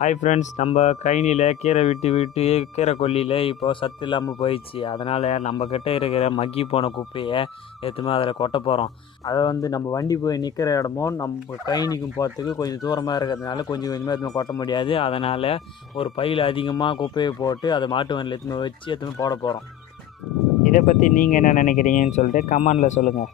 Hi friends, நம்ம கைனியில் கீரை விட்டு கீரை கொல்லியில் இப்போ சத்து இல்லாமல் போயிடுச்சு. அதனால் நம்மக்கிட்ட இருக்கிற மக்கி போன குப்பையை எடுத்துமே அதில் கொட்ட போகிறோம். அதை நம்ம வண்டி போய் நிற்கிற இடமும் நம்ம கைனிக்கும் போகிறதுக்கு கொஞ்சம் தூரமாக இருக்கிறதுனால கொஞ்சம் கொஞ்சமாக எதுவுமே கொட்ட முடியாது. அதனால் ஒரு பையில் அதிகமாக குப்பையை போட்டு அதை மாட்டு வண்டியில் எதுவுமே வச்சு எதுவுமே போட போகிறோம். இதை பற்றி நீங்கள் என்ன நினைக்கிறீங்கன்னு சொல்லிட்டு கமெண்டில் சொல்லுங்கள்.